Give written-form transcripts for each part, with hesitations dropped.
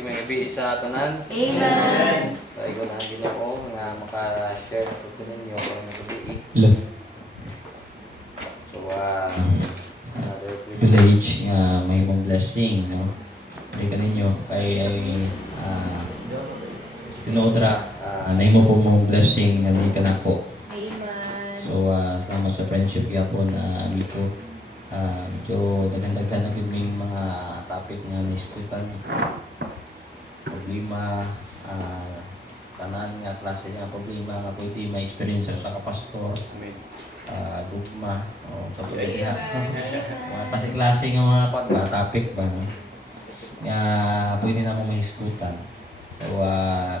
may gabi sa tanan. Amen. So, ikaw na ang Ginoo nga maka-share na ito ninyo kung gabi. So, another Village nga may mong blessing, no? Hindi ka ninyo kay tinodra na mo po mong blessing nga hindi ka na po. Amen. So, salamat sa friendship yapon dito. Medyo daghan-daghan na yung mga topic nga na-iskutan. Problema, tanan nga klase nga problema nga pwede ma-experience sa kapastor. Dugma, o sa pwede ha. Mga klase-klase nga mga topic ba, no? Nga pwede na mo ma-iskutan. So,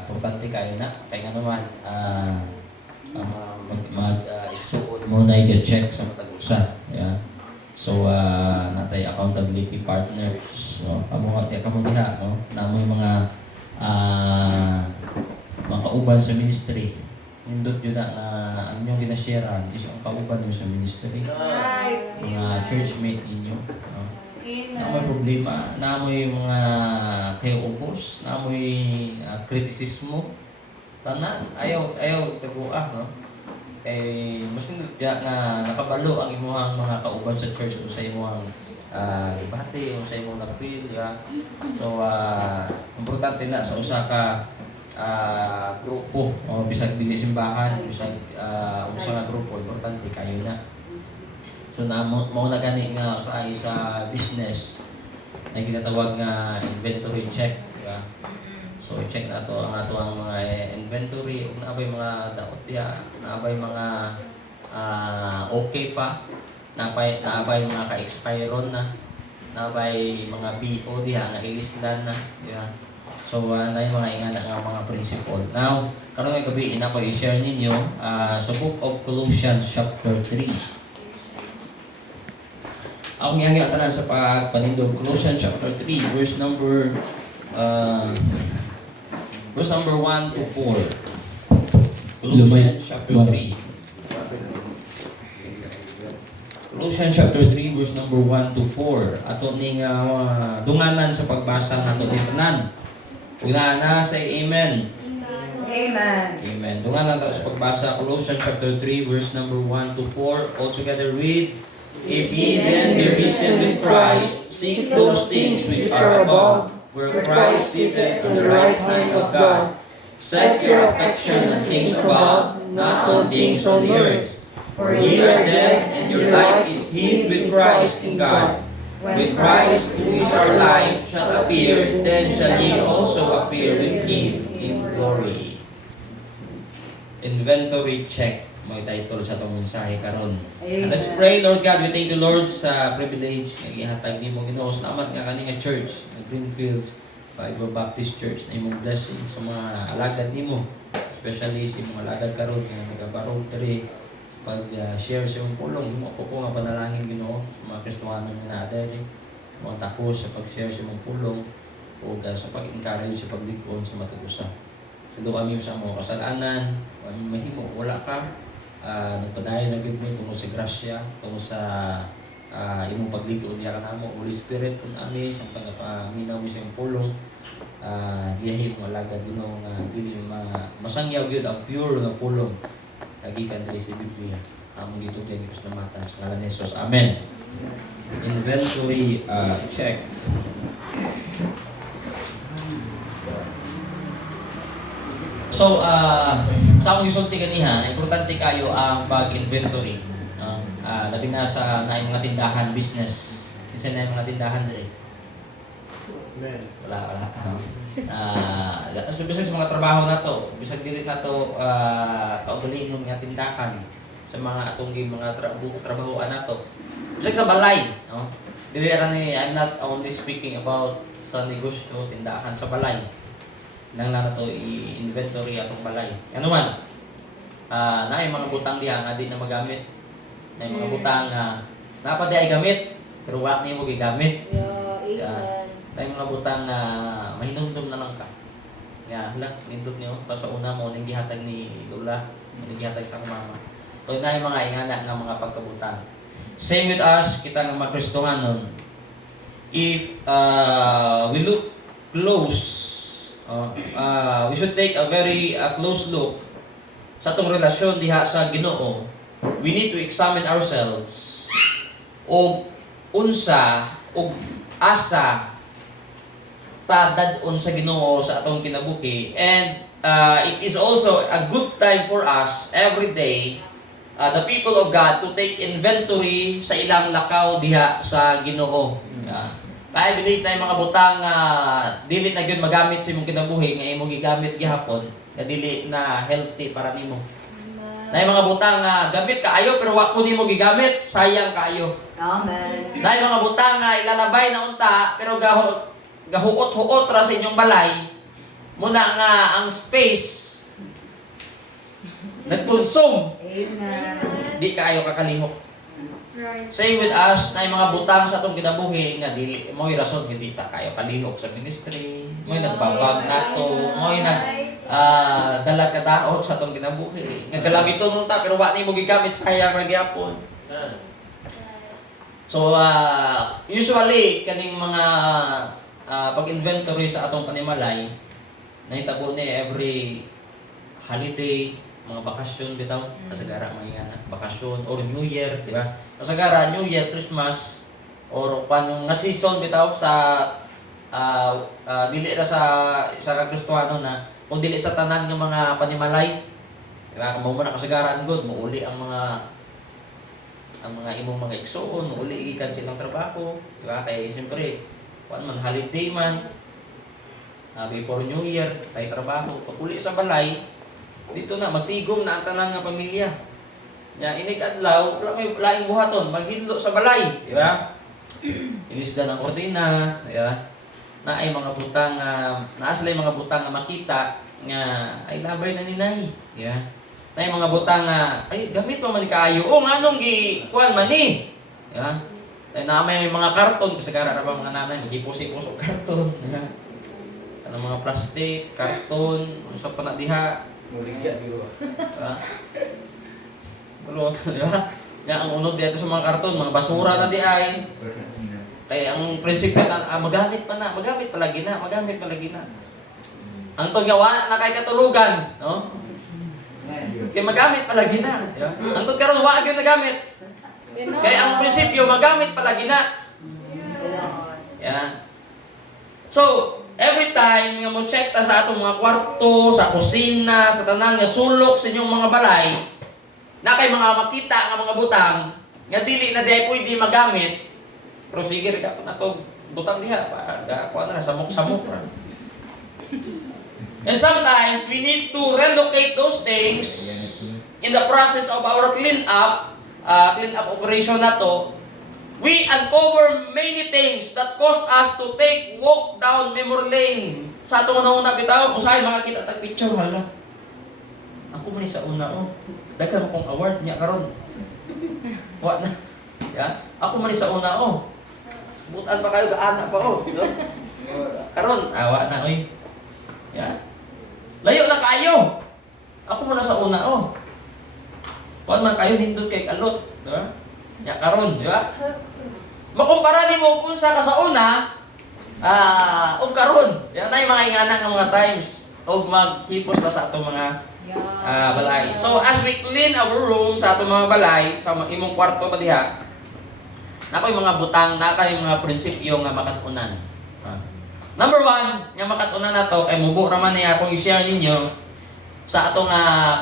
importante kayo na. Kaya nga naman, mag-isuot mo na i-check sa matag-usa. Yeah. So, natay accountability partners. So, kamo diha, no? Namo yung mga kauban sa ministry. Nindot yun na ang inyong ginasharean is ang kauban nyo sa ministry. Mga churchmate ninyo. No? Na may problema, na may mga kayo ubos, na may kritisismo. Tanan, ayaw taguah, no? Mas hindi na nakabalo ang imuhang mga kauban sa church o sa imuhang debate o sa imong napil. So, importante na sa usa ka grupo o bisag dili simbahan, bisag usa nga grupo, importante kayo na. So, mao na gani nga sa business na ginatawag nga inventory check. So, check na to ang ato ang mga inventory, ug naabay mga daot diha, naabay mga okay pa, naabay mga ka-expiron na, naabay mga BO diha nga ilisdan na, diba? So, na yung mga ingana nga mga principle. Now, karon nga gabi ina ko i-share ninyo sa Book of Colossians chapter 3. Ang ngayang tanan sa pagpanindog Colossians chapter 3 verse number 1 to 4. Colossians chapter 3. Colossians chapter 3 verse number 1 to 4. Ato ning dunganan sa pagbasa nato ni tanan. Una na say amen. Amen. Amen. Dunganan nato sa pagbasa Colossians chapter 3 verse number 1 to 4. All together read. If ye then be risen with Christ, seek those things which are above, where Christ sitteth on the right hand of God. Set your affection on things above, not on things on the earth. For ye are dead, and your life is hid with Christ in God. When Christ, who is our life, shall appear, then shall ye also appear with him in glory. Inventory check. May title sa itong mensahe karon. Let's pray. Lord God, we thank you, Lord, sa privilege na ihatag ni mo, Ginoo. Salamat nga kaninga church, Greenfield Bible Baptist Church, na imong blessing sa mga alagad nimo, especially sa mga alagad karon nga nagabarotary pag-share sa imong pulong. Imo po nga panalangin, Ginoo, sa mga Kristiyano nga naadari, mga takos sa pag-share sa imong pulong o sa pag-encourage sa paglikon sa matag-usa. Sundo kami sa mga kasalanan, mahimo, wala ka. Nagpadayon na gid mo tungod sa grasya, tungod sa imong paglikod niya ka namo, Holy Spirit kung ani sa pagpaminaw mi sa imong pulong, giyahin mo alagad Ginoo nga dili masangyaw gyud ang pure nga pulong kagikan diri sa Biblia. Among gitugyan ni pasalamatan sa ngalan ni Jesus. Amen. Inventory check. So, sa akong isulti ganiha, importante kayo ang pag-inventory. Labi na sa mga tindahan, business. Kasi na mga tindahan diri. Wala. So, bisag sa mga trabaho na to, bisag dili na to kaugaling ng mga tindahan sa mga atong mga trabahoan na to. Bisag sa balay, no? Dili ra ni, I'm not only speaking about sa negosyo, tindahan sa balay. Nang na to i-inventory atong balay. Ano man? Naay mga butang diha nga di na magamit. Naay mga butang napa di ay gamit, pero wa nimo gigamit. Naay mga butang na mahinumdum na lang ka. Hala, nindot niyo pa sa una mo ning gihatag ni Lola, ning gihatag sa mama. So naay mga ingana nga mga pagkabutang. Same with us, kita nga mga Kristohanon. If we look close. We should take a very close look sa atong relasyon diha sa Ginoo. We need to examine ourselves o unsa o asa ta dadon sa Ginoo sa atong kinabuhi. And it is also a good time for us every day, the people of God, to take inventory sa ilang lakaw diha sa Ginoo. Kaya believe na yung mga butang dili na gyud magamit sa imong kinabuhi nga imong gigamit gihapon, nga dili na healthy para nimo. Na yung mga butang gamit kaayo pero wa ko nimo gigamit, sayang kaayo. Amen. Na yung mga butang ilalabay na unta pero gahuot-huot ra sa inyong balay, muna nga ang space nagkonsume, Amen. di kaayo kakalihok. Right. Same with us, na yung mga butang sa atong kinabuhi nga dili mo'y rason nga di ta kayo kalihok sa ministry, mo'y nagbabag nato, mo'y dala ka daot sa atong kinabuhi. Nga galamiton ta pero wa nimo gigamit, sayang ra gyapon. So usually kaning mga pag-inventory sa atong panimalay nahitabo ni every holiday, mga bakasyon bitaw, kasagara may bakasyon or New Year, di ba? Kasagara New Year, Christmas or panong nga season bitaw sa dili ra sa Kristiyano na kung dili sa tanan ng mga panimalay. Di ba? Kung mo na kasagara ang good, muuli ang mga imong mga igsoon, muuli gikan silang trabaho, di ba? Kay siyempre man holiday man, before New Year, kay trabaho, pag uli sa balay, dito na, magtigom na ang tanan nga pamilya. Inig adlaw, wala may laing buhaton, maghidlo sa balay, di ba? Ilisdan ang ordina, di ba? Na ay mga butang, naasla yung mga butang na makita, nga ay labay na ninay, di ba? Na yung mga butang, ay gamit pa man kaayo, o nga nung kuwan man ni, di ba? Ay na may mga karton, kasi kara ba mga nanay, magipusi-puso karton, di ba? Ano mga plastic, karton, sa panadiha, Muligya siguro. Bulot, di ba? Nga ang unod dito sa mga karton, mga basura na di ay. Kaya ang prinsipyo magamit palagi na. Ang gawa na kay katulugan, no? Kaya magamit palagi na. Di ba? Ang karon wa gyud nagamit. Kaya ang prinsipyo magamit palagi na. Yan. So, every time nga mo check ta sa atong mga kwarto, sa kusina, sa tanan nga sulok sa inyong mga balay, na kay mga makita nga mga butang nga dili na di pwede magamit, pero sige ka na to butang diha pa kuan na samok-samok ra. And sometimes we need to relocate those things in the process of our clean up operation na to. We uncover many things that caused us to walk down memory lane. Sa atong una bitaw, usahay makakita tag picture wala. Ako man sa una daghan akong award niya karon. Wa na. Ya, ako man sa una butan pa kayo gaana pa no? Karon, awa na oy. Ya. Layo na kayo. Ako man sa una Wa man kayo nindot kay kalot, di ba? Ya karon, di ba? Makumpara nimo kung sa una, og karon. Yan tay mga ingana ng mga times og maghipos ta sa atong mga balay. So as we clean our room sa atong mga balay, sa imong kwarto pa diha, nakoy mga butang, nakoy mga prinsipyo nga makatunan. Number 1, nga makatunan nato kay mubo ra man niya akong i-share ninyo sa atong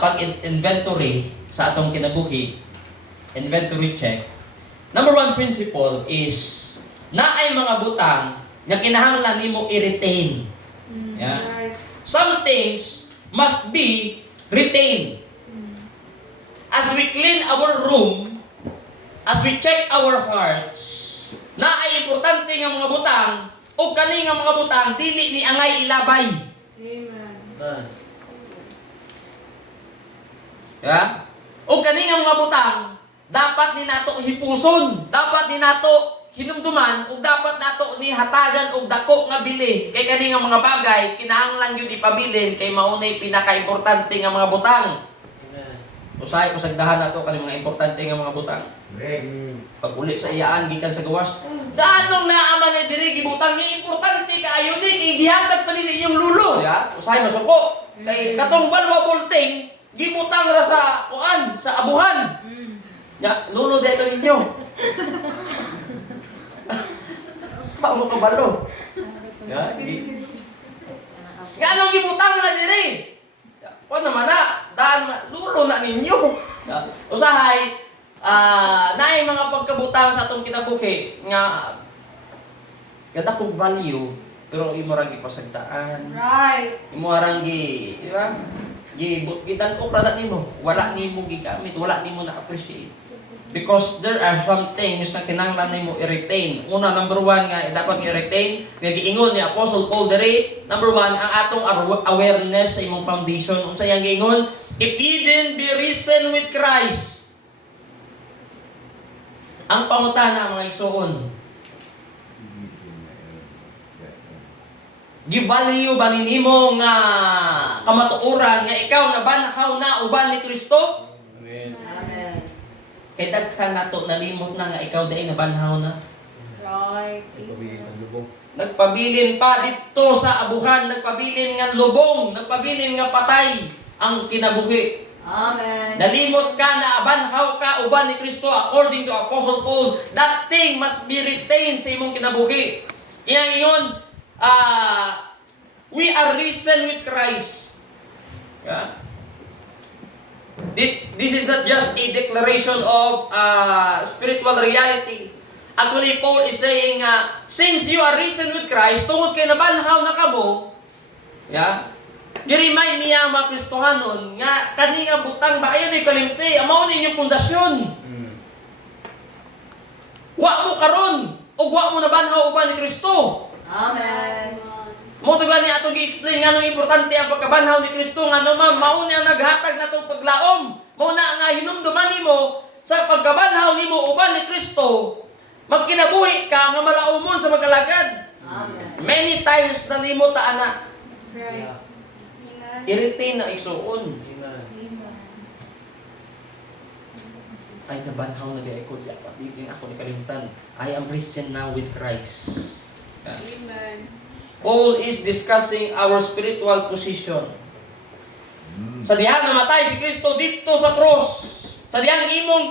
pag-inventory sa atong kinabuhi. Inventory check. Number 1 principle is naay mga butang nga kinahanglan nimo i-retain. Yeah. Some things must be retained. As we clean our room, as we check our hearts, naay importante nga mga butang o kani nga mga butang dili ni angay ilabay. Amen. Yeah? O kani nga mga butang dapat ni nato hipuson, dapat ni nato hinumduman, ug dapat nato ni hatagan og dako nga bili. Kay kani nga mga bagay kinahanglan gyud ipabilin kay mao nay pinaka-importante nga mga butang. Usahay pasagdahan nato kaning mga importante nga mga butang. Pag uli sa iyaan gikan sa gawas, danong naaman na diri gibutang ni importante kaayo ni kay gihatag pa ni sa inyong lulo, ya. Usahay masuko. Kay katong balwa bolting gibutang ra sa kuan, sa abuhan. Ya, lulo dito ninyo. Paano ka balo? Ya, Ganong gibutang na diri. O naman na, daan lulo na ninyo. Usahay, naay mga pagkabutang sa atong kinabuhi nga gada kog value pero imo ra gipasagdaan. Right. Imo ra di ba? Gitan ko ra nimo, wala nimo gigamit, wala nimo na appreciate. Because there are some things na kinahanglan nimo i-retain. Una, number one nga dapat i-retain, nga giingon ni Apostle Paul diri, number one, ang atong awareness sa imong foundation. Unsa yang giingon? If ye then be risen with Christ. Ang pangutana mga igsoon. Givalue ba nimo nga kamatuoran nga ikaw nabanhaw na uban ni Kristo? Amen. Amen. Kay daghan nato nalimot na nga ikaw dai nabanhaw na. Right. Nagpabilin pa dito sa abuhan, nagpabilin nga lubong, nagpabilin nga patay ang kinabuhi. Amen. Nalimot ka na abanhaw ka uban ni Kristo according to Apostle Paul. That thing must be retained sa imong kinabuhi. Iyang ingon, we are risen with Christ. Yeah? This is not just a declaration of spiritual reality. Actually, Paul is saying, since you are risen with Christ, tungod kay nabanhaw na kamo, yeah, gi-remind niya ang mga Kristohanon nga kani nga butang ba ayan ay kalimti, amao ninyong pundasyon. Wa mo karon o wa mo nabanhaw uban ni Kristo. Amen. Mo to gani atong gi-explain nganong importante ang pagkabanhaw ni Kristo ngano mao ni ang naghatag natong paglaom. Mao na nga hinumduman nimo sa pagkabanhaw nimo uban ni Kristo. Magkinabuhi ka nga malaumon sa magalagad. Amen. Many times nalimot ta ana. Right. I-retain na igsuon. Amen. Ay nabanhaw na di ako di ako ni kalimutan. I am risen now with Christ. Yeah. Amen. Paul is discussing our spiritual position. Sa dihan namatay si Kristo dito sa cross. Sa dihan imong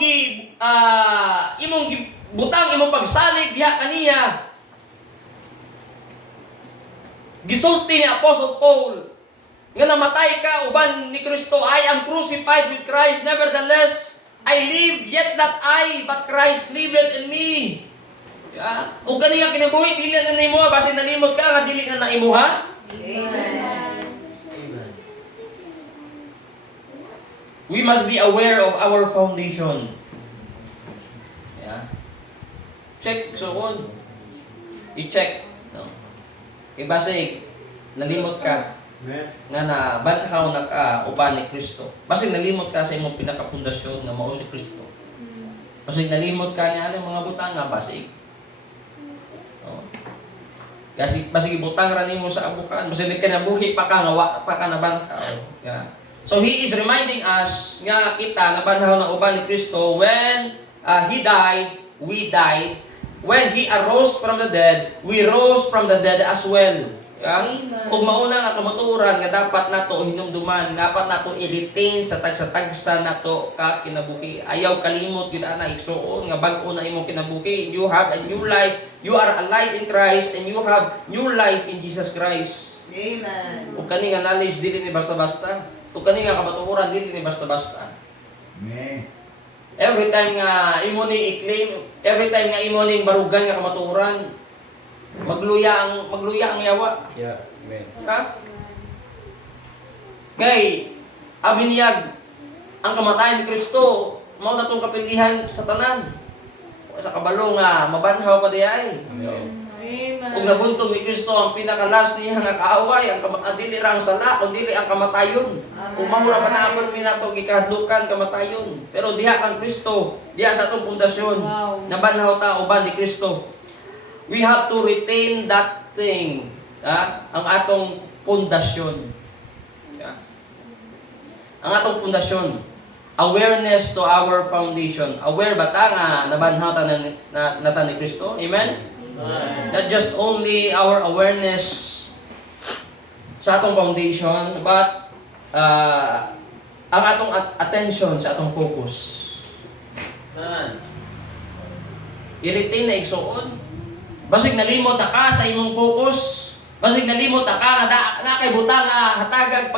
butang imong pagsalig diha kaniya. Gisulti ni Apostle Paul nga namatay ka uban ni Kristo. I am crucified with Christ, nevertheless I live, yet not I, but Christ liveth in me. Ya, o gani nga kinabuhi dili na nimo base nalimot ka nga dili na naimuha. Amen. We must be aware of our foundation. Ya. Check suon. I-check, no. Kay base nalimot ka nga na banhaw na ka uban ni Kristo. Base nalimot ka sa imong pinakapundasyon nga mao si Kristo. Base nalimot ka niya ang mga butang nga base kasi basig ibutang ra nimo sa abukan, basig kinabuhi pa ka nga pa ka nabanhaw. Yeah. So he is reminding us nga kita nabanhaw na uban ni Kristo when he died, we died. When he arose from the dead, we rose from the dead as well. Yeah? Ug mauna nga kamatuoran nga dapat nato hinumduman, dapat nato i-retain sa tagsa-tagsa nato ka kinabuhi. Ayaw kalimot gid ana igsuon nga bag-o na imong kinabuhi. You have a new life. You are alive in Christ and you have new life in Jesus Christ. Amen. Ug kani nga knowledge dili ni basta-basta. Ug kani nga kamatuoran dili ni basta-basta. Amen. Every time nga imo ni i-claim, every time nga imo ning barugan nga kamatuoran, magluya ang yawa. Yeah. Amen. Ha? Ngay, abiniyag ang kamatayan ni Kristo, mao na tong kapilihan sa tanan. Sa kabalo nga mabanhaw pa diay. Amen. Ug nabuntog ni Kristo ang pinakalas niya nga kaaway, ang dili ra ang sala, kundi ang kamatayon. Ug mao ra manapon mi nato gikadlukan kamatayon. Pero diha kang Kristo, diha sa atong pundasyon. Wow. Nabanhaw ta uban ni Kristo. We have to retain that thing, ang atong pundasyon. Ang atong pundasyon. awareness to our foundation. Aware ba ta nga nabanhata na ni Kristo? Amen? Not just only our awareness sa atong foundation, but ang atong attention sa atong focus. I-retain na igsuon. Basig nalimot na ka sa imong focus. Basig nalimot na ka na kay butang hatagag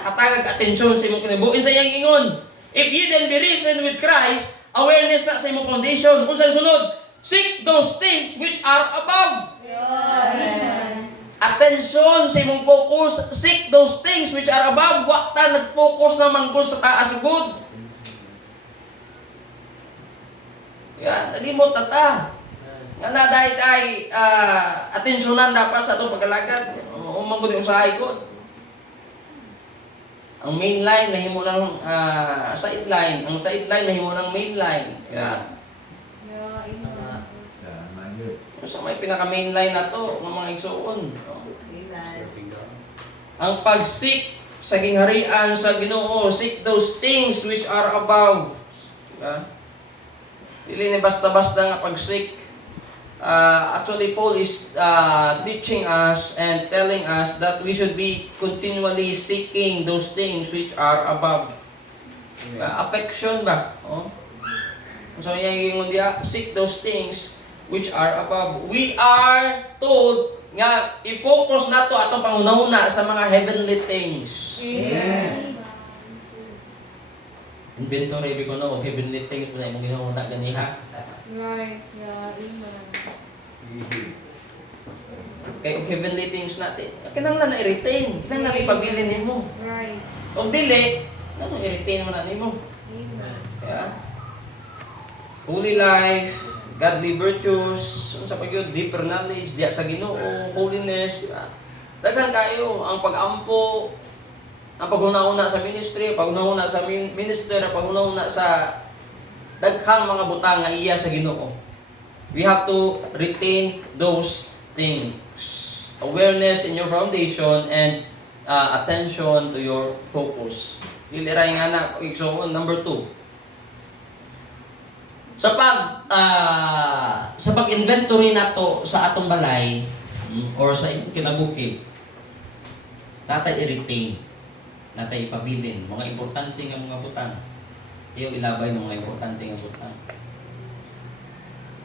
hatagag atensyon sa imong kinabuhi sa iyang ingon. If ye then be risen with Christ, awareness na sa imong foundation. Kung sa sunod, seek those things which are above. Amen. Attention sa imong focus, seek those things which are above. Wa ta nag-focus naman gud sa taas gud. Ya, nalimot na ta. Nga na dahil atensyonan dapat sa itong pag-alagad. Umang ko di usahay ko. Ang main line nahimo ng sideline. Ang sideline nahimo ng main line. Kaya, sa may pinaka-main line na to, ng mga igsuon. Ang pag-seek sa gingharian sa Ginoo, seek those things which are above. Dili ni basta-basta nga pag-seek. Actually, Paul is teaching us and telling us that we should be continually seeking those things which are above. Affection ba? Oh. So, yung seek those things which are above. We are told nga i-focus nato atong pangunahuna sa mga heavenly things. Amen. Inventory ko no, heavenly things mo na imong ginahuna ganiha. Right. Yeah. Amen. Kay heavenly things natin, kinahanglan na i-retain, kinahanglan ipabilin nimo. Right. Og dili, nang i-retain mo na nimo. Amen. Yeah. Holy life, godly virtues, sa pagyud deeper knowledge diya sa Ginoo, holiness, diba? Daghan kayo ang pag-ampo, ang paghuna-una sa ministry, paghuna-una sa minister, paghuna-una sa daghang mga butang nga iya sa Ginoo. We have to retain those things. Awareness in your foundation and attention to your focus. Dili ra nga na igsoon number 2. Sa pag-inventory nato sa atong balay or sa imong kinabuhi, natay i-retain, natay ipabilin mga importante nga mga butang. Iyo ilabay ng mga importante nga butang.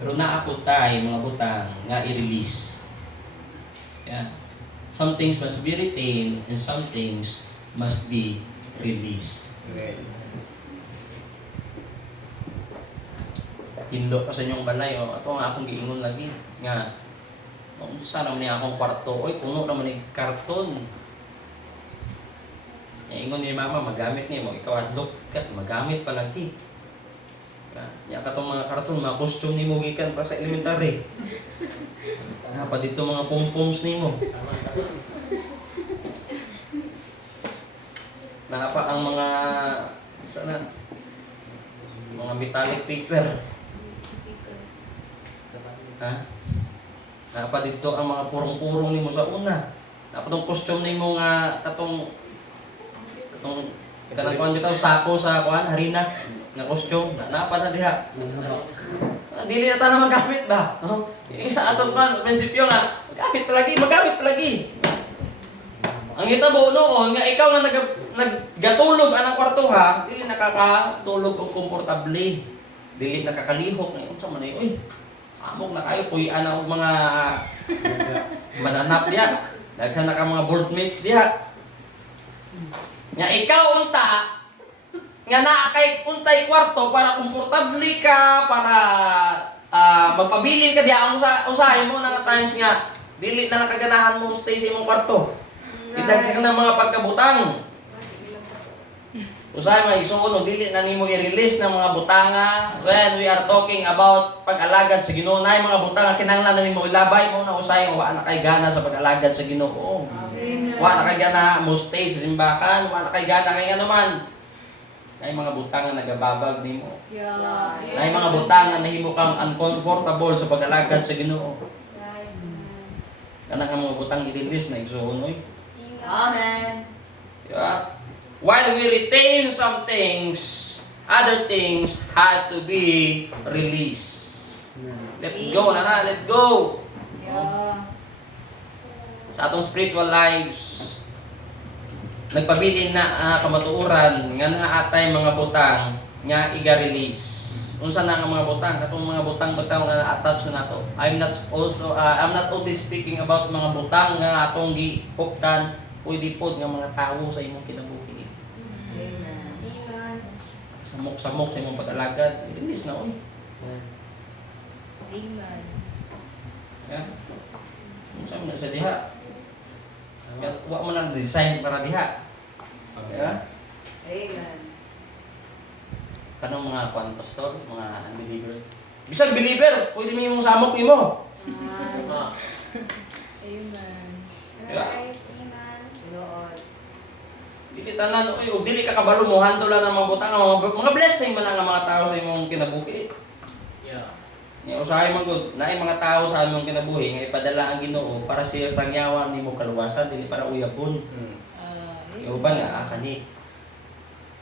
Pero naapot tayo mga butang nga i-release. Yeah. Some things must be retained and some things must be released. Hinlo ka sa inyong balay, ato nga akong giingon lagi nga sana man niya akong kwarto, oy puno naman ni karton. Ingon ni mama, magamit niya mo, ikaw adlok kat, magamit pa lagi. Nya ka tong mga karton, mga costume ni mo gikan pa sa elementary. Pa dito mga pom-poms ni mo. Napa ang mga sana mga metallic paper. Napa dito ang mga purong-purong ni mo sa una. Napa tong costume ni mo nga katong kanang kuan bitaw sako sa kuan harina nga costume napa na diha. Dili na ta na magamit ba? Atong kuan prinsipyo nga magamit pa lagi. Ang hitabo noon nga ikaw nga naggatulog anang kwarto ha, dili nakakatulog og komportable. Dili nakakalihok nga unsa man ay oy. Amok na kayo puy-an og mga mananap diha. Daghan na ka mga boardmates diha. Nga ikaw unta nga naa kay untay kwarto para komportable ka, para magpabilin ka diha ang usahay mo na times nga dili na nakaganahan mo stay sa imong kwarto. Idaghan ka ng mga pagkabutang. Usahay mga isuon og dili na nimo i-release ng mga butanga when we are talking about pag-alagad sa Ginoo. Nay mga butanga kinahanglan na nimo ilabay mo na usahay wa na kay gana sa pag-alagad sa Ginoo. Wa na kay gana mo stay sa simbahan, wa na kay gana kay ano man. Nay mga butanga nagababag nimo. Nay mga butanga nahimo kang uncomfortable sa pag-alagad sa Ginoo. Kanang mga butang i-release na isuon oy. Amen. Diba? While we retain some things, other things had to be released. Let go na, let go. Yeah. Sa atong spiritual lives, nagpabilin na kamatuoran nga naa atay mga butang nga iga-release. Unsa na nga mga butang? Katong mga butang bitaw nga na-attach na nato. I'm not only speaking about mga butang nga atong gihuptan, pwede pod nga mga tawo sa imong kinabuhi. Amen. Samok-samok sa imong pag-alagad, release na oy. Amen. Ya. Unsa man sa diha? Wa man ang design para diha. Ya. Amen. Kanang mga kwan pastor, mga unbeliever. Bisag believer, pwede mo yung samok imo. Amen. Yeah. Lord. Dili tanan oy, ug dili ka kabalo mo handle lang ang mga butang mga blessing man ang mga tao sa imong kinabuhi. Yeah. Nya usahay man gud, naay mga tao sa imong kinabuhi nga ipadala ang Ginoo para siya tangyawan nimo kaluwasan dili para uyabon. Uban nga kani.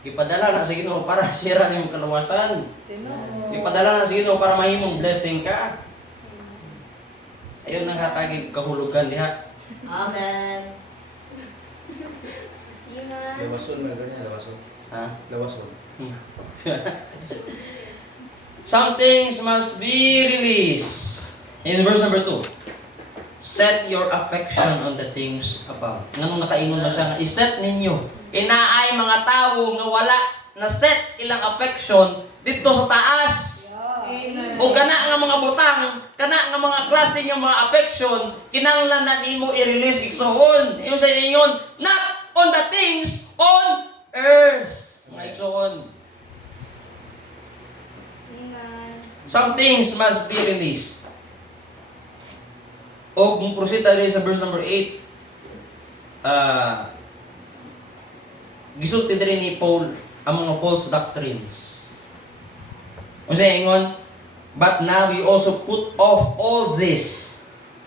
Ipadala na sa Ginoo para sira nimo kaluwasan. Tinoo. Ipadala na sa Ginoo para mahimong blessing ka. Ayun ang hatagig kahulugan diha. Amen. Lawason na ganyan, lawason. Ha? Lawason. Some things must be released. In verse number 2, set your affection on the things above. Nganong nakaingon na siya nga, iset ninyo. Inaay mga tao nga wala na set ilang affection dito sa taas. Amen. O kana nga mga butang, kana nga mga klase nga mga affection, kinahanglan na nimo i-release igsoon. Yung sa inyon, not on the things on earth. Mga igsoon. Some things must be released. O kung prosita rin sa verse number 8, gisulti rin ni Paul ang mga false doctrines. Kung sa ingon, but now you also put off all this: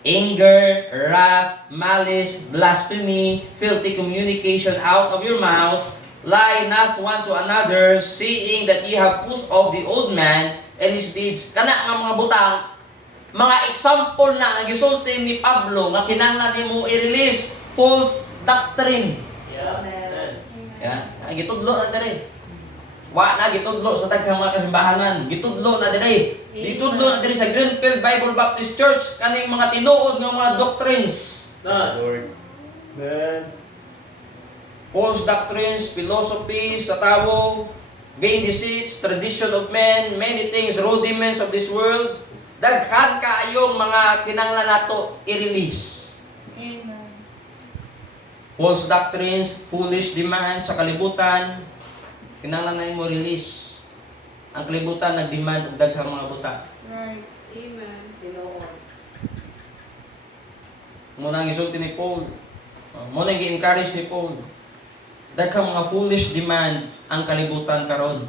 anger, wrath, malice, blasphemy, filthy communication out of your mouth. Lie not one to another, seeing that ye have put off the old man and his deeds. Kana nga mga butang, mga example na nagisulti ni Pablo nga kinahanglan nimo i-release false doctrine. Amen. Yan, gitudlo na diri. Wa na gitudlo sa daghang mga kasimbahanan, gitudlo na diri. Gitudlo na diri sa Greenfield Bible Baptist Church kaning mga tinuod nga mga doctrines. Lord. Man. False doctrines, philosophy sa tawo, vain deceits, tradition of men, many things, rudiments of this world. Daghan kaayong mga kinahanglan nato i-release. Amen. False doctrines, foolish demands sa kalibutan, kinahanglan na mo release. Ang kalibutan nag-demand og daghang mga buta. Right. Amen. Tinoo. Muna ang isulti ni Paul. Muna ang gi-encourage ni Paul. Daghang mga foolish demand ang kalibutan karon.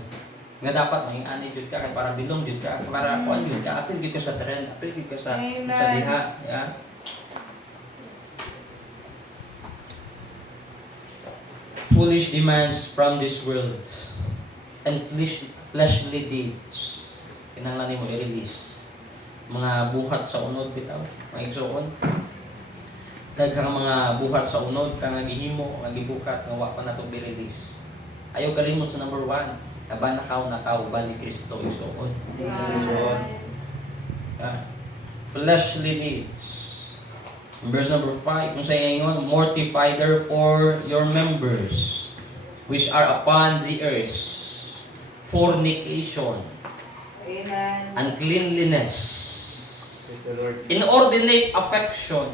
Nga dapat may ani jud ka kay para bilong jud ka, para kuan jud ka, apil jud ka sa trend, apil jud ka sa diha, ya. Foolish demands from this world and fleshly deeds. Kinahanglan nimo i-release. Mga buhat sa unod bitaw, mga igsoon. Daghang mga buhat sa unod kang gihimo, nga gibukat nga wa pa nato i-release. Ayaw kalimot sa number 1. Aba nakaw ba ni Kristo igsoon. Fleshly needs. Verse number 5, kung sa ingon, mortify therefore your members which are upon the earth, fornication, Amen. uncleanliness, Praise the Lord. inordinate affection,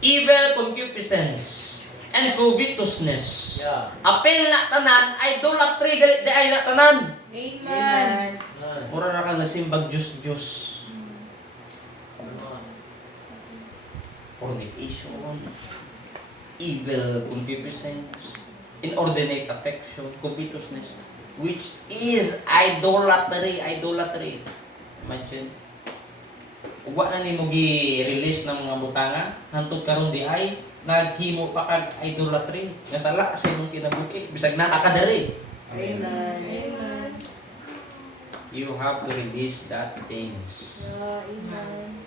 evil concupiscence, and covetousness. Yeah. Apil na tanan, idolatry galit di ay na tanan. Amen. Mura na kang nagsimbag Diyos. Fornication, evil concupiscence, inordinate affection, covetousness, which is idolatry. Imagine. Ugwa na nimo gi-release ng mga butanga, hantod karon di ay naghimo pa kag idolatry. Nga sala sa imong kinabuhi, bisag naa ka diri. Amen. Amen. You have to release that things. Amen.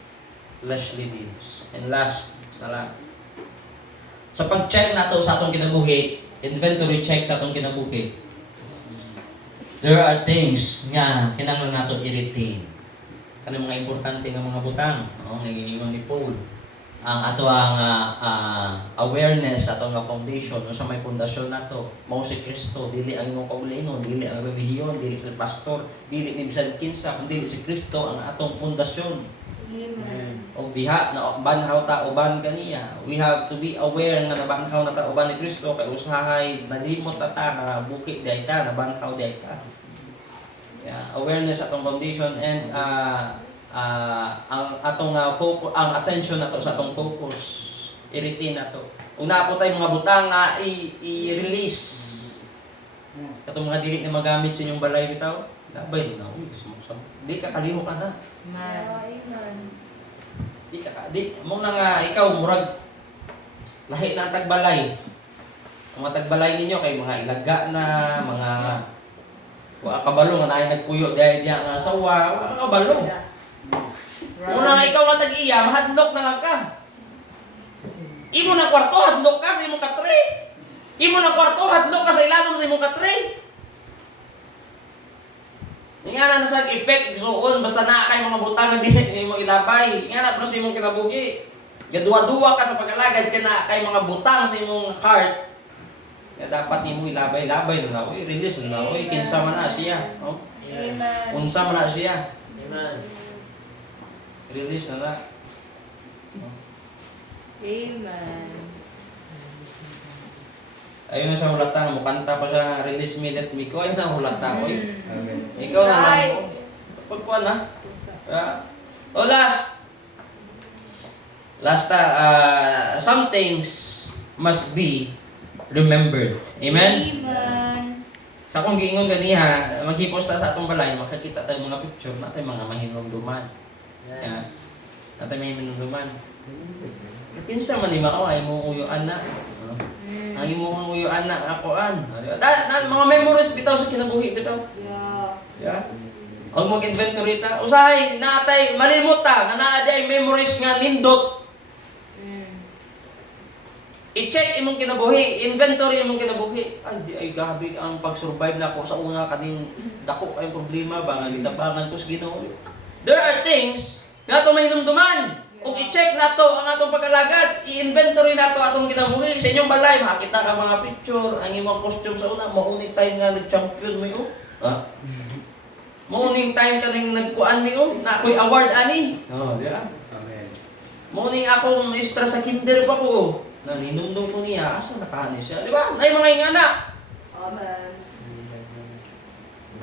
Fleshly deeds. And last, sala. Sa pag-check nato sa atong kinabuhi, inventory check sa atong kinabuhi, there are things nga kinahanglan nato i-retain. Kanang mga importante nga mga butang, no, nagingon ni Paul. Ang ato ang awareness sa atong nga foundation, no, sa may pundasyon nato, mao si Kristo, dili ang imong kaulinon, dili ang relihiyon, dili si pastor, dili ni bisan kinsa, kundi si Kristo ang atong pundasyon. Amen. O biha na banhaw ta uban kaniya. We have to be aware nga nabanhaw na ta uban ni Kristo kay usahay nalimot ta nga buki dayta nabanhaw dayta. Yeah, awareness atong foundation and ang atong focus, ang attention nato sa atong focus, i-retain nato. Una po tay mga butang nga i-release. Katong mga dili na magamit sa inyong balay bitaw, labay na uy, di ka kaliho ka na. Amen. Di mo na nga ikaw murag lahi na ang tagbalay. Ang mga tagbalay ninyo kay mga ilaga na mga wa kabalo nga naay nagpuyo dahil diya nga asawa, wa kabalo. Una nga ikaw nga tag-iya, mahadlok na lang ka. Imo na kwarto, hadlok ka sa imong katre. Imo na kwarto, hadlok ka sa ilalom sa imong katre. Nga na sa effect igsuon basta naa kay mga butang nga dili nimo ilabay. Nga na pero sa imong kinabuhi. Gaduwa-duwa ka sa pag-alagad kana kay mga butang sa imong heart. Kaya dapat nimo ilabay-labay na oy, release na oy, kinsa man na siya, no? Amen. Unsa man na siya. Amen. Release na na. Amen. Ayun na sa hulata, mukanta pa siya, release me, let me go. Ayun na ang hulata, oy. Amen. Ikaw na lang. Right. Pagkuhan na. O last. Last, some things must be remembered. Amen? Amen. Sa akong giingon ganiha, maghipos ta sa atong balay, makakita tayo mga picture natin mga mahinumduman. Yeah. Natin may mahinumduman. Kinsa man ni maaway mo uyuan na. Ang imong uyuan na akoan. Mga memories bitaw sa kinabuhi bitaw. Yeah. Yeah. Og mag-inventory ta. Usahay natay malimot ta nga naa di memories nga nindot. I-check imong kinabuhi, inventory imong kinabuhi. Ay di ay gabi ang pag-survive nako sa una kaning dako kay problema ba nga gitabangan ko sa Ginoo. There are things nga ato mahinumduman. Ug i-check nato ang atong pag-alagad, i-inventory nato atong kinabuhi sa inyong balay. Makita ka mga picture, ang imong costume sa una, mauning time nga nag-champion mo yo. Ha? Mauning time ka ning nagkuan mi yo, na ako'y award ani. Oh, di ba? Amen. Mauning akong extra sa kinder pa ko. Naninumdum ko niya, asa nakani siya. Di ba? Nay mga ingana. Amen.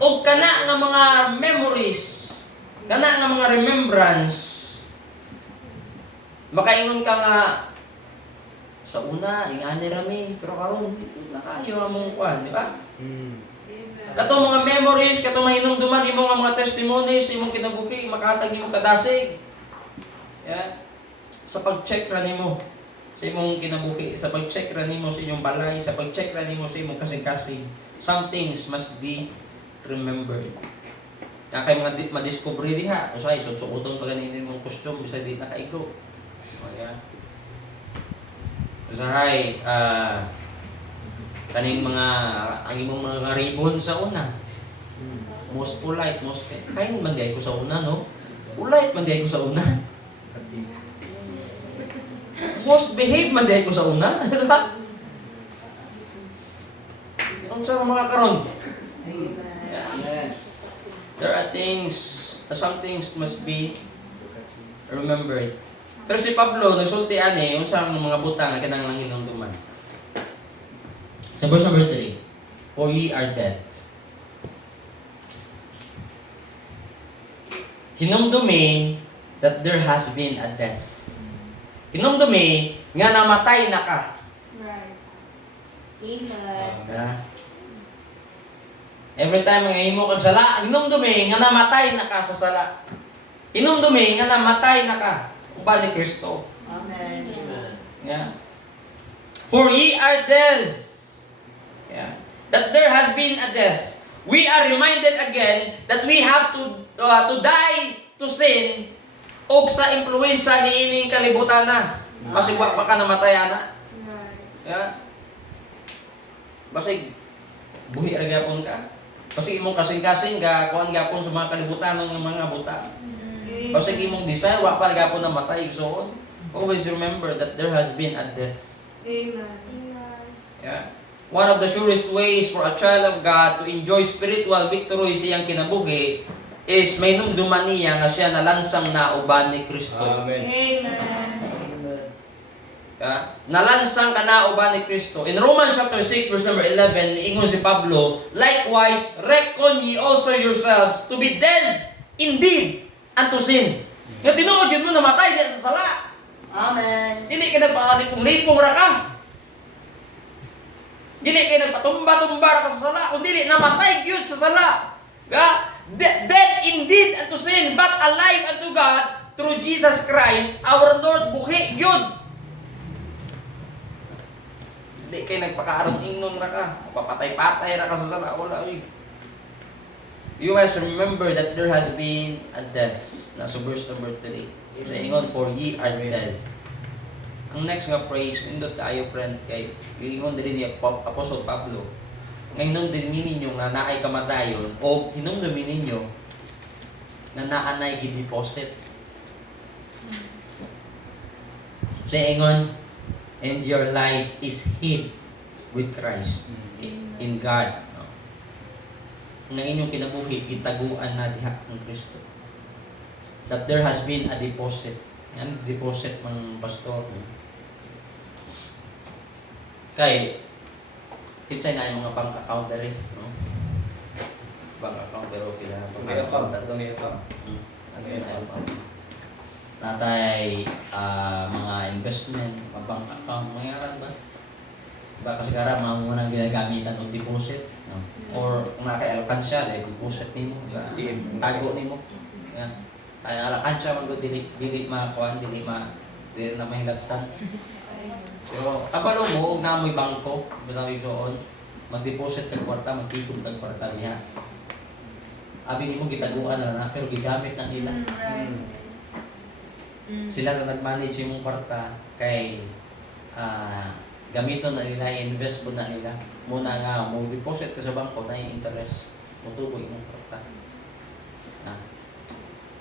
O kana nga mga memories, kana nga mga remembrance, makaingon ka nga sa una, ingani rami, pero karon nakayo among kuan, di ba? Kato mga memories, kato mahinumduman, imo nga mga testimonies, imong kinabuhi, makatag nimo kadasig. Yeah. Sa pag-check ra nimo sa imong kinabuhi, sa pag-check ra nimo sa inyong balay, sa pag-check ra nimo sa imong kasing-kasing, some things must be remembered. Kaya kayo madiscover diha, usay susuoton pa ganin imong costume bisa di nakaigo. O yan. Usahay, kaning mga ang imong mga ribbon sa una. Most polite, most kain man di ko sa una, no? Polite man di ko sa una. Most behave man di ko sa una, di ba? Ang sa mga karon. Amen. There are things, some things must be remembered. Pero si Pablo, nagsulti ani, unsang mga butang nga kinahanglan hinumduman. Sa verse number 3, for ye are dead. Hinumdumi that there has been a death. Hinumdumi nga namatay na ka. Right. Amen. Every time nga himo kag sala, hinumdumi nga namatay na ka sa sala. Hinumdumi nga namatay na ka uban ni Kristo. Amen. Yeah. For ye are dead. Yeah. That there has been a death. we are reminded again that we have to die to sin o sa impluensya ni ining kalibutan na. Kasi wa pa ka namatay ana. Ya. Basig buhi ra gyapon ka. Kasi imong kasing-kasing ga kuan gyapon sa mga kalibutan ng mga buta. Basig imong desire wa pa gyapon namatay igsoon. Always remember that there has been a death. Yeah. One of the surest ways for a child of God to enjoy spiritual victory sa iyang kinabuhi is may numduman niya nga siya nalansang nauban ni Kristo. Amen. Yeah. Nalansang ka nauban ni Kristo. In Romans chapter 6 verse number 11, ingon si Pablo, likewise, reckon ye also yourselves to be dead indeed unto sin. Nga tinuod yun mo namatay di sa sala. Amen. Dili ka nagpakalitong-litong ra ka. Dili ka nagpatumba-tumba ra ka sa sala. Kung dili, namatay yun sa sala. Dead indeed unto sin, but alive unto God through Jesus Christ, our Lord. Buhi yun. Dili kayo nagpakaarong-ingnon ra ka. Papatay-patay ra ka sa sala. Wala, uy. You must remember that there has been a death. Nasa verse number 3. Sa ingon, for ye are dead. Ang next nga praise, indot tayo friend, kay ingon din ni Apostol Pablo. Ngayon din ninyo nga naay kamatayon, o hinumdumin ninyo na naanay gideposit. Sa ingon, and your life is hid with Christ in God. Ang inyong kinabuhi, itaguan na diha ng Kristo. That there has been a deposit. Yan, deposit ng pastor. Kay, kitsa na yung mga bank account dali. No? Bank account, pero kailangan pa. May account, may account. Ano yun ay account? Natay, mga investment, mga bank account, mangyarang ba? Diba kasi kara, mga munang ginagamitan ng deposit. No? Or kung naka-alkansya, deposit nimo. Diba? Tago nimo. Yan. Ay alakansya man dili makuan, dili na mahilabtan. Pero kabalo mo og namoy bangko, bilang igsoon, mag-deposit kag kwarta, magtipon kag kwarta niya. Abi nimo gitaguan na pero gigamit na nila. Sila na nag-manage imong kwarta kay gamiton na nila, invest mo na nila. Muna nga mo deposit ka sa bangko na interest, mutubo imong kwarta.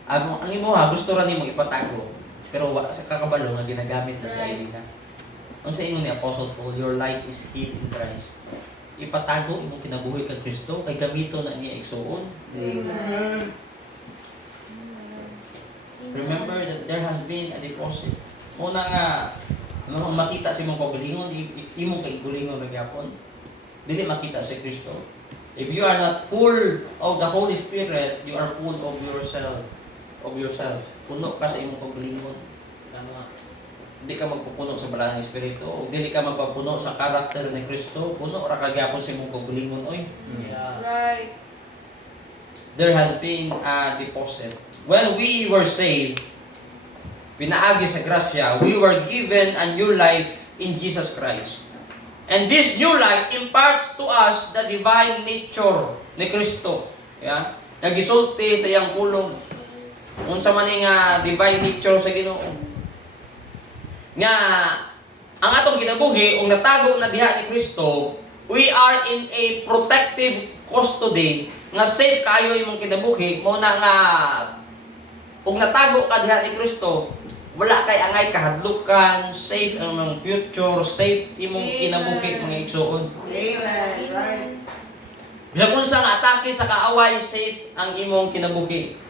Ang imo gusto ra nimo ipatago, pero sa kakabalo nga ginagamit na tayo nila. Ang sa inyo ni Apostle Paul, your life is hid in Christ. Ipatago imo kinabuhi kag Kristo kay gamito na niya igsuon. Amen. Remember that there has been a deposit. Una nga makita si imong kagalingon, imong kay gulingon ra gyapon. Dili makita si Kristo. If you are not full of the Holy Spirit, you are full of yourself. Puno ka sa imong paglingon. Hindi ka magpupuno sa banal nga espiritu, o dili ka magpapuno sa karakter ni Kristo, puno ra ka gyapon sa imong paglingon oy. Right. There has been a deposit. When we were saved, pinaagi sa grasya, we were given a new life in Jesus Christ. And this new life imparts to us the divine nature ni Kristo. Yeah? Nagisulti sa iyang pulong. Unsa man nga divine nature sa Ginoo. Nga ang atong kinabuhi ug natago na diha ni Kristo, we are in a protective custody nga safe kayo imong kinabuhi mo na nga ug natago ka diha ni Kristo, wala kay angay kahadlukan, safe ang imong future, safe imong kinabuhi mga igsuon. Amen. Right. Bisag unsa nga atake sa kaaway, safe ang imong kinabuhi.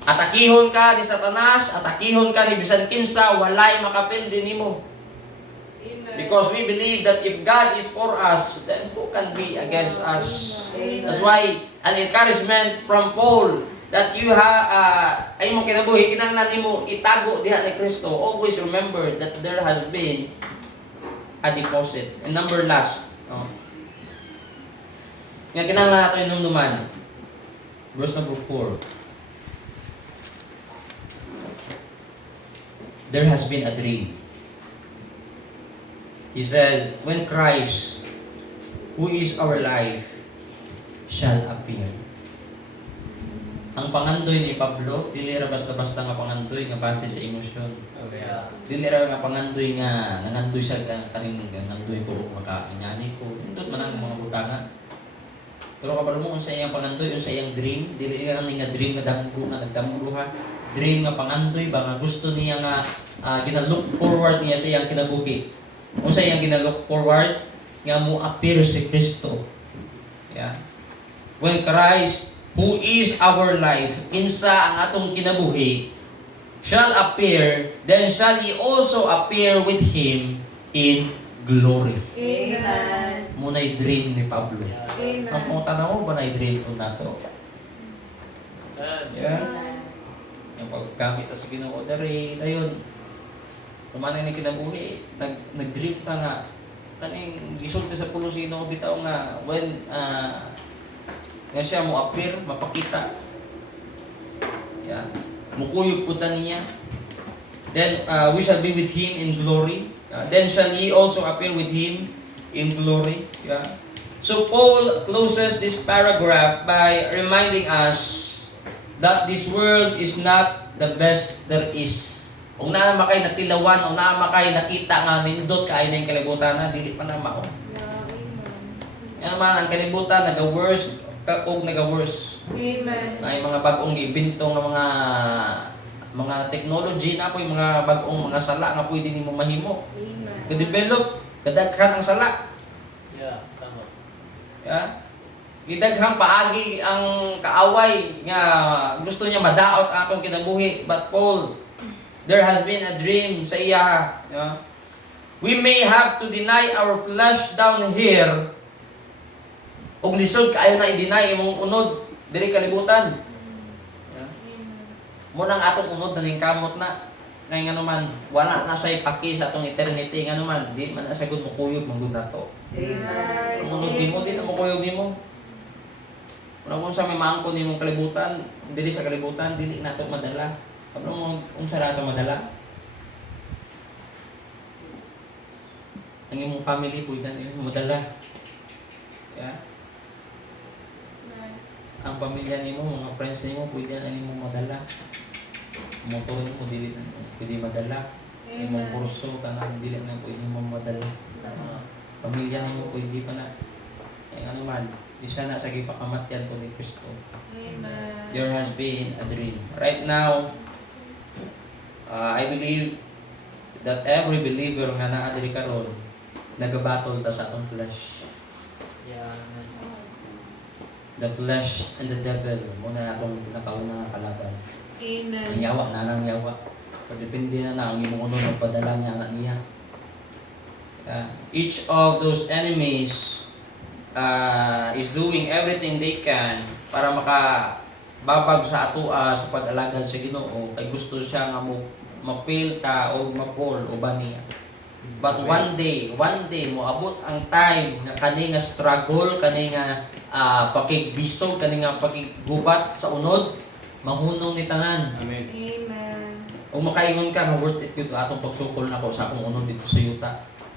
Atakihon ka ni Satanas, atakihon ka ni bisan kinsa, walay makapildi nimo. Because we believe that if God is for us, then who can be against us? That's why an encouragement from Paul that you have ay mo kinabuhi kinahanglan nimo itago diha ni Kristo. Always remember that there has been a deposit. And number last, nga kinahanglan nato inumduman. Verse number 4. There has been a dream. He said, when Christ, who is our life, shall appear. Ang pangandoy ni Pablo, dili ra basta-basta nga pangandoy nga base sa emosyon. Dili ra nga pangandoy nga nangandoy siya kaning nangandoy ko makaanyani ko. Indot man ang mga butana. Pero kapag mo unsa iyang pangandoy, unsa iyang dream, dili ra nga dream nga damgo na nagdamgo ha. Dream nga pangandoy ba nga gusto niya nga gina-look forward niya sa iyang kinabuhi. Unsa iyang gina-look forward nga mo appear si Kristo. Yeah. When Christ, who is our life, insa ang atong kinabuhi, shall appear, then shall He also appear with Him in glory. Amen. Muna'y dream ni Pablo. Ang mga tanaw ba na'y dream ko na to? Yeah. Yung paggamit sa Ginoo dari, dayon. Kumanay na kinabuhi, nag-dream ka nga. Kaning gisulti sa pulusino bitaw nga when nga siya mo appear, mapakita. Yeah. Mukuyog po niya. Then we shall be with Him in glory. Then shall ye also appear with Him in glory. Yeah. So Paul closes this paragraph by reminding us that this world is not the best there is. Kung na makay natilawan, o na makay nakita nga nindot kaay na yung kalibutan na, dili pa na mao. Yan naman, ang kalibutan, naga-worse, o naga-worse. Amen. Na yung mga bagong ibintong ng mga technology na po, yung mga bagong mga sala nga pwede nimo mahimo. Amen. Ka-develop, kadaghan ang sala. Yeah, tama. Yeah? Gidaghang paagi ang kaaway nga gusto niya madaot atong kinabuhi. But Paul, there has been a dream sa iya. Yeah? We may have to deny our flesh down here. Og lisod kaayo na i-deny imong unod diri kalibutan. Yeah? Mo nang atong unod na ning kamot na. Ngay nga naman wala na siya ipaki sa atong eternity nga naman di man na siya gud mukuyog mangud nato. Amen. Unod nimo di na mukuyog nimo. Kung sa may maangkon nimong kalibutan, dili sa kalibutan dili nato madala. Ano unsa ra ito madala? Ang imong family pwede na imong madala. Yeah? Ang pamilya nimo, mga friends nimo pwede na imong madala. Motor mo dili na pwede madala. Imong kurso kanang dili na pwede imong madala. Pamilya nimo pwede pa na. Ano man, isa na sa gipakamatyan ko ni Kristo. Amen. There has been a dream. Right now, I believe that every believer nga naa diri karon nagabattle ta sa atong flesh. Yeah. The flesh and the devil mo na atong pinakauna nga kalaban. Amen. Ang yawa na lang yawa. Depende na ang imong uno magpadala niya anak niya. Each of those enemies is doing everything they can para makababag sa atoa sa pag-alagad sa Ginoo kay gusto siya nga mo ma-fail ta o ma-fall o ba niya. But one day moabot ang time na kani nga struggle, kani nga pakigbisog, kani nga pakigubat sa unod, mahunong ni tanan. Amen. Amen. O makaingon ka nga worth it yun atong pagsukol nako sa akong unod dito sa yuta.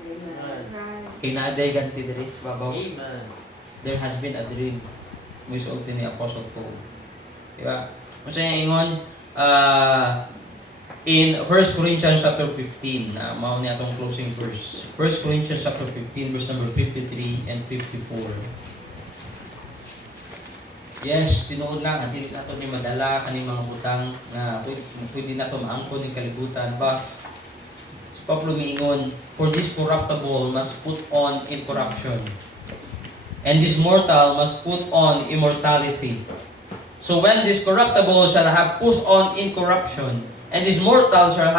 Right. Kinaday ganti diri sa babaw. Amen. There has been a dream. Musulti ni Apostle Paul. Diba? Kung siya ingon, in 1 Corinthians chapter 15, mao ni atong closing verse. 1 Corinthians chapter 15, verse number 53 and 54. Yes, tinuod lang, dili nato ni madala kaning mga butang na pwede nato maangkon ni kalibutan. But si Pablo miingon, for this corruptible must put on incorruption, and this mortal must put on immortality. So when this corruptible shall have put on incorruption, and this mortal shall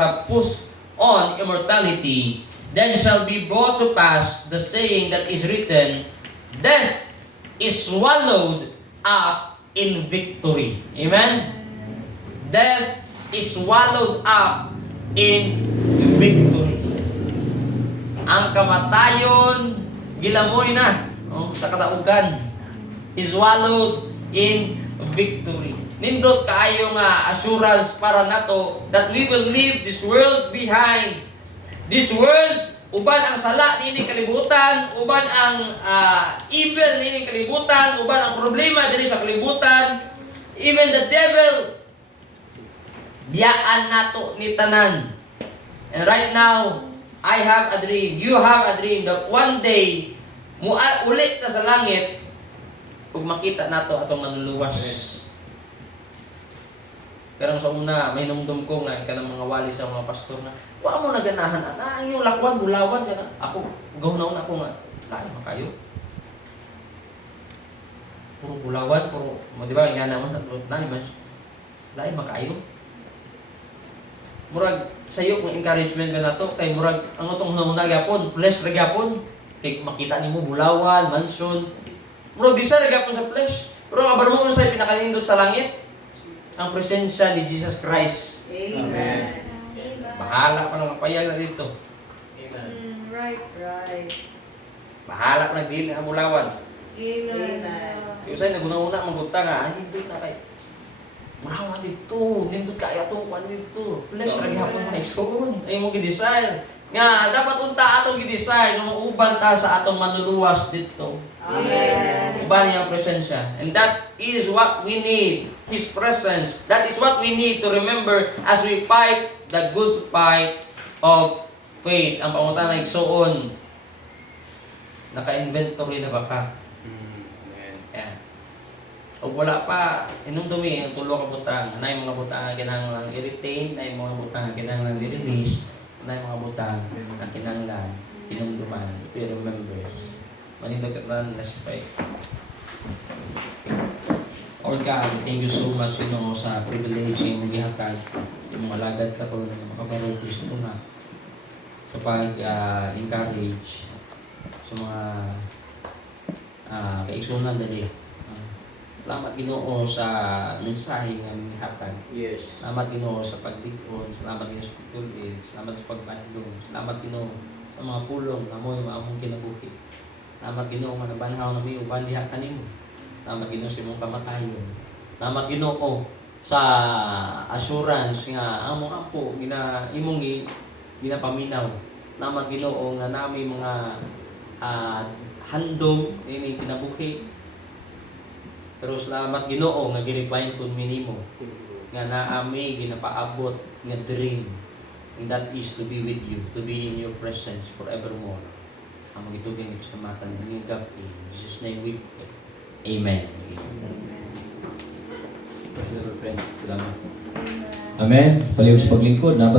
have put on immortality, then shall be brought to pass the saying that is written, death is swallowed up in victory. Amen? Death is swallowed up in victory. Ang kamatayon, gilamoy na sa kataugan, is swallowed in victory. Nindot kaayo nga assurance para nato that we will leave this world behind. This world uban ang sala niining kalibutan, uban ang evil niining kalibutan, uban ang problema diri sa kalibutan, even the devil biyaan nato ni tanan. And right now, I have a dream, you have a dream that one day ulit ta sa langit ug makita nato atong manluluwas. Pero sa una, may numdum ko nga kanang mga wali sa mga pastor na wa mo naganahan ana inyong lakwan bulawan kana. Ako gawon ako nga lain pa kayo. Puro bulawan, puro mo di ba nga naman sa nani man. Lain ba kayo? Murag sayo kung encouragement ba nato kay murag ang atong hunahuna gyapon, flesh ra gyapon. Kay makita nimo bulawan, mansion. Murag di sa ra gyapon sa flesh. Pero ang abarmo unsay pinakanindot sa langit? Ang presensya ni Jesus Christ. Amen. Bahala pa ng mapayag na dito. Amen. Right. Bahala pa ng dili ang bulawan. Amen. Yung sa'yo, naguna-una mabuta nga, hindi na kay bulawan dito, hindi kaya itong kwan dito. Flesh, lagi hapon mo na-exoon. Ay mo gidesire. Nga, dapat unta atong gidesire, nung uban ta sa atong manluluwas dito. Amen. Iba niya ang presensya. And that is what we need. His presence. That is what we need to remember as we fight the good fight of faith. Ang pangutan na igsoon. Naka-inventory na ba ka? Yeah. O wala pa, inumdumi ang tulo ka butang. Na yung mga butang na kinahanglan i-retain, na yung mga butang na kinahanglan i-release, na yung mga butang na kinahanglan inumduman. If you remember. Manindog ka na nasipay. Lord God, thank you so much, sa privilege yung magihakay. Yung mga lagad ka po na makabarutos ito nga. Sa pag-encourage sa mga kaigsunan dali. Salamat Ginoo sa mensahe ng hatag. Yes. Salamat Ginoo sa pagdikon. Salamat Ginoo sa pagtulid. Salamat sa pagbandong. Salamat Ginoo sa mga pulong na mo yung among kinabuhi. Salamat Ginoo nga nabanhaw na may uban diha kanimo. Salamat Ginoo sa imong kamatayon. Salamat Ginoo sa assurance nga among apo imong ginapaminaw. Salamat Ginoo nga nami mga handom ini kinabuhi. Pero salamat Ginoo nga gi-refine kun minimo nga naami ginapaabot nga dream, and that is to be with you, to be in your presence forevermore. Ang magitubing ipsamatan ng inyong gabi. In Jesus' name we pray. Amen. Amen. Paliw sa paglingkod. Dapat